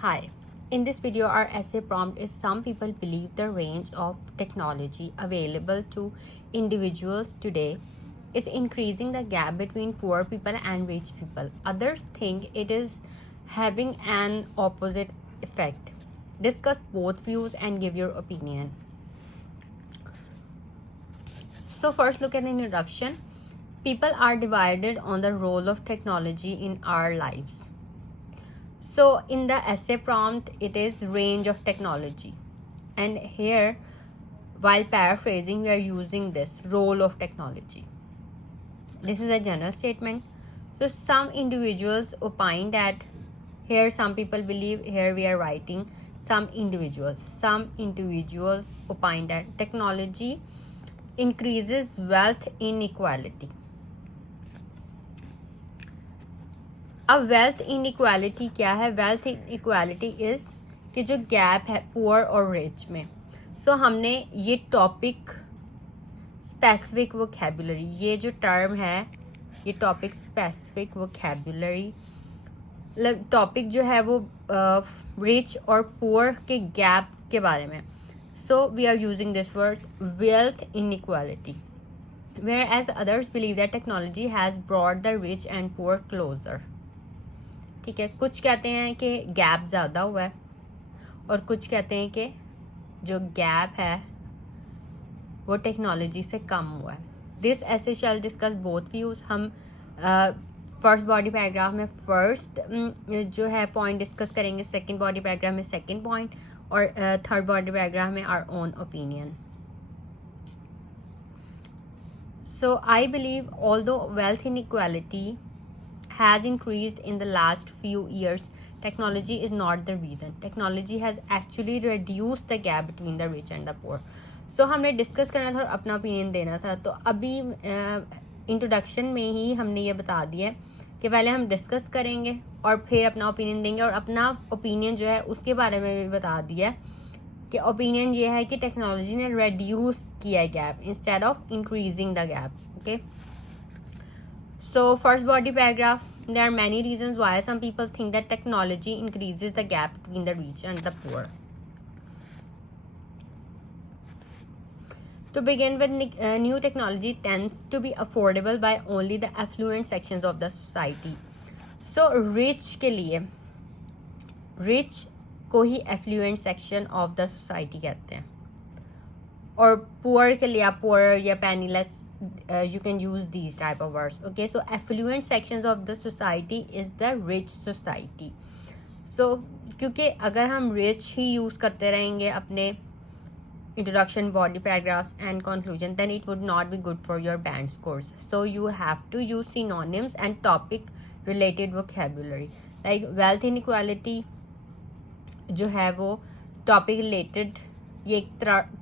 Hi, in this video our essay prompt is some people believe the range of technology available to individuals today is increasing the gap between poor people and rich people. Others think it is having an opposite effect. Discuss both views and give your opinion. So first look at the introduction. People are divided on the role of technology in our lives. So in the essay prompt, it is range of technology. And here, while paraphrasing, we are using this role of technology. This is a general statement. So some individuals opine that here some people believe, here we are writing some individuals. Some individuals opine that technology increases wealth inequality. अब wealth inequality क्या है? Wealth inequality is कि जो gap है poor और rich में. सो हमने ये टॉपिक स्पेसिफिक वोकैबुलरी, ये जो टर्म है ये टॉपिक स्पेसिफिक वोकैबुलरी, मतलब टॉपिक जो है वो रिच और पुअर के गैप के बारे में. So we are using this word wealth inequality, whereas others believe that technology has brought the rich and poor closer. ठीक है, कुछ कहते हैं कि गैप ज़्यादा हुआ है और कुछ कहते हैं कि जो गैप है वो टेक्नोलॉजी से कम हुआ है. This essay shall discuss both views. हम फर्स्ट बॉडी पैराग्राफ में फर्स्ट जो है पॉइंट डिस्कस करेंगे, सेकंड बॉडी पैराग्राफ में सेकंड पॉइंट, और थर्ड बॉडी पैराग्राफ में our own opinion. So I believe although wealth inequality has increased in the last few years, technology is not the reason. Technology has actually reduced the gap between the rich and the poor. So हमने discuss करना था और अपना opinion देना था. तो अभी introduction में ही हमने ये बता दिया कि पहले हम डिस्कस करेंगे और फिर अपना ओपिनियन देंगे, और अपना ओपिनियन जो है उसके बारे में भी बता दिया कि ओपिनियन ये है कि टेक्नोलॉजी ने रेड्यूस किया है gap instead of increasing the gap. Okay, so first body paragraph, there are many reasons why some people think that technology increases the gap between the rich and the poor. To begin with, new technology tends to be affordable by only the affluent sections of the society. So rich के लिए, rich को ही affluent section of the society कहते हैं, और poor के लिए आप poor या penniless, you can use these type of words. Okay, so affluent sections of the society is the rich society. So क्योंकि अगर हम रिच ही यूज़ करते रहेंगे अपने introduction, body paragraphs and conclusion, then it would not be good for your band scores. So you have to use synonyms and topic related vocabulary. Like wealth inequality जो है वो टॉपिक रिलेटेड ये एक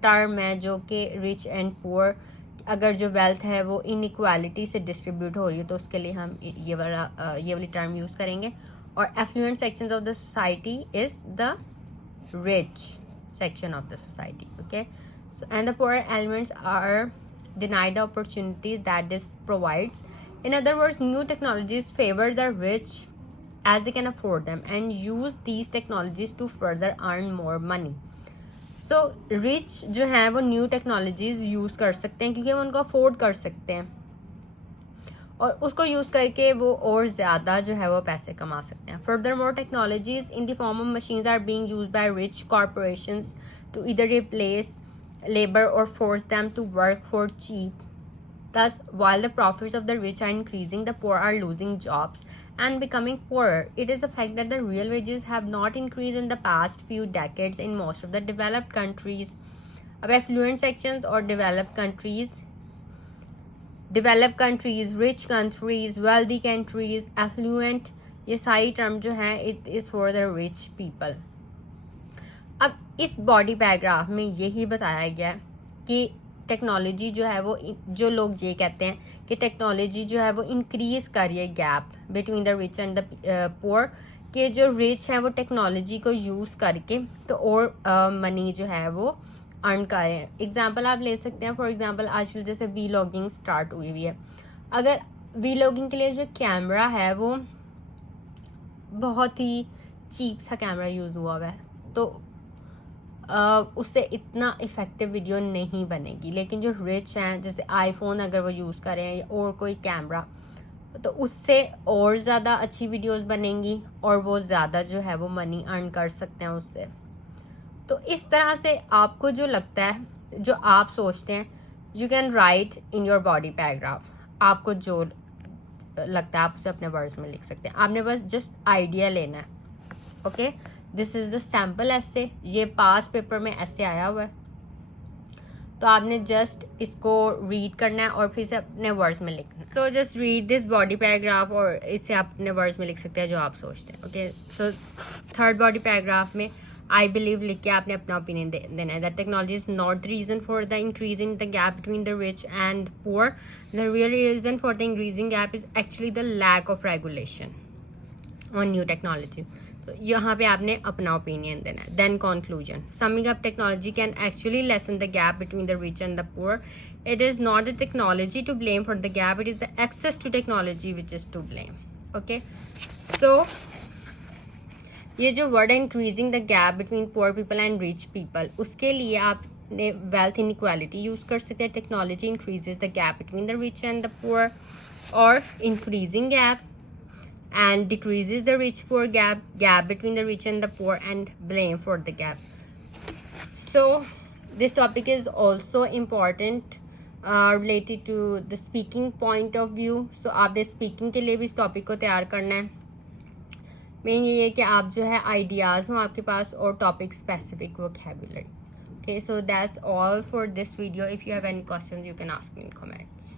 term है जो कि rich and poor, अगर जो वेल्थ है वो इनइक्वालिटी से डिस्ट्रीब्यूट हो रही है तो उसके लिए हम ये वाली टर्म यूज़ करेंगे. और affluent sections of the society is the rich section of the society. Okay, so and the poorer elements are denied the opportunities that this provides. In other words, new technologies favor the rich as they can afford them and use these technologies to further earn more money. So rich जो हैं वो new technologies use कर सकते हैं क्योंकि हम उनको afford कर सकते हैं, और उसको यूज़ करके वो और ज़्यादा जो है वो पैसे कमा सकते हैं. Furthermore technologies in the form of machines are being used by rich corporations to either replace labor or force them to work for cheap. Thus, while the profits of the rich are increasing, the poor are losing jobs and becoming poorer. It is a fact that the real wages have not increased in the past few decades in most of the developed countries. अब affluent sections or developed countries, rich countries, wealthy countries, affluent, ये सारी term जो हैं it is for the rich people. अब इस body paragraph में यही बताया गया है कि टेक्नोलॉजी जो है वो, जो लोग ये कहते हैं कि टेक्नोलॉजी जो है वो इंक्रीज़ कर रही है gap between the rich and the poor, कि जो रिच हैं वो टेक्नोलॉजी को यूज़ करके तो और मनी जो है वो अर्न कर रहे हैं. एग्जांपल आप ले सकते हैं, फॉर एग्जांपल आजकल जैसे वी लॉगिंग स्टार्ट हुई हुई है. अगर वी लॉगिंग के लिए जो कैमरा है वो बहुत ही चीप सा कैमरा यूज़ हुआ हुआ है, तो उससे इतना इफ़ेक्टिव वीडियो नहीं बनेगी। लेकिन जो रिच हैं, जैसे आईफोन अगर वो यूज़ करें या और कोई कैमरा, तो उससे और ज़्यादा अच्छी वीडियोस बनेंगी और वो ज़्यादा जो है वो मनी अर्न कर सकते हैं उससे। तो इस तरह से आपको जो लगता है, जो आप सोचते हैं, you can write in your body paragraph. आपको जो लगता है आप उसे अपने वर्ड्स में लिख सकते हैं। आपने बस जस्ट आइडिया लेना है। Okay, this is the sample ऐसे, ये पास पेपर में ऐसे आया हुआ है, तो आपने जस्ट इसको रीड करना है और फिर इसे अपने वर्ड्स में लिखना है। So just read this body paragraph और इसे आप अपने वर्ड्स में लिख सकते हैं जो आप सोचते हैं। Okay, so third body paragraph में आई बिलीव लिख के आपने अपना ओपिनियन देना है। That technology is not the reason for the increase in the gap between the rich and poor. The real reason for the increasing gap is actually the lack of regulation on new technology. तो यहाँ पे आपने अपना opinion देना है। Then conclusion, summing up, technology can actually lessen the gap between the rich and the poor. It is not the technology to blame for the gap, it is the access to technology which is to blame. Okay, so ये जो word है increasing the gap between poor people and rich people, उसके लिए आपने wealth inequality use कर सकते हैं। Technology increases the gap between the rich and the poor, और increasing gap and decreases the rich poor gap between the rich and the poor and blame for the gap. So this topic is also important related to the speaking point of view. So आपने speaking के लिए भी इस topic को तैयार करना है। Main ये है कि आप जो है आइडियाज़ हों आपके पास और topic specific vocabulary. Okay, so that's all for this video. If you have any questions you can ask me in comments.